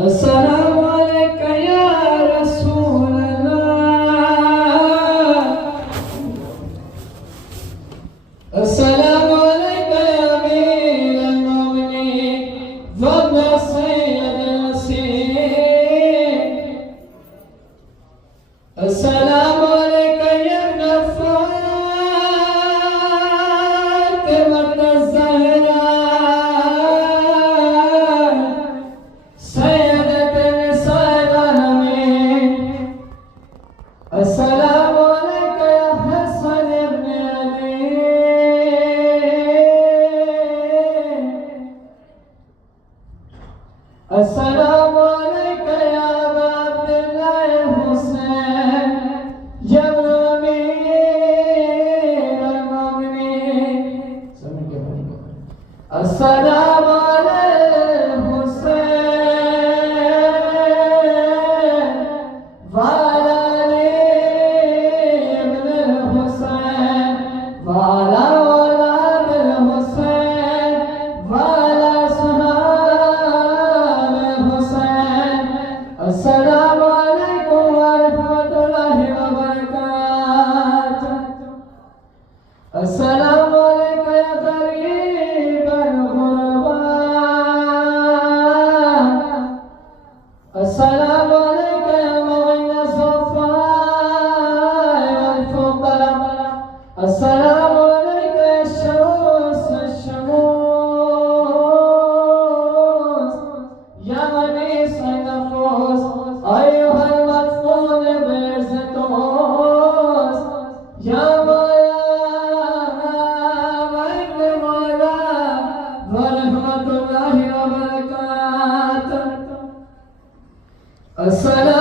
अस्सलामु अलैका या रसूल अल्लाह, अस्सलामु अलैका या अमीरुल मोमिनीन व सय्यदुल नसीर, अस्सलामु अलैका या इब्न फातिमत ज़हरा, अस्सलामु अलैका या हसन इब्न अली, अस्सलामु अलैका या अबा अब्दुल्लाह हुसैन या अमीरुल मोमिनीन, अस्सलामु अलैहि हुसैन वाला वाला औलाद हुसैन वाला सुहाब हुसैन, अस्सलामु अलैकुम व रहमतुल्लाहि व बरकातुहू, अस्सलामु अलैका या गरीबल गुरबा, अस्सलामु अलैका या मुग़िन ज़ुफ़ार वल फ़ुक़रा, अस्सलामु अलैका या शमूस शमूस या अनीस नफूस, अय्युहल मदफून बिइज़्ज़तोस या मौला व इब्न मौला व रहमतुल्लाहि व बरकातुहू, अस्सलामु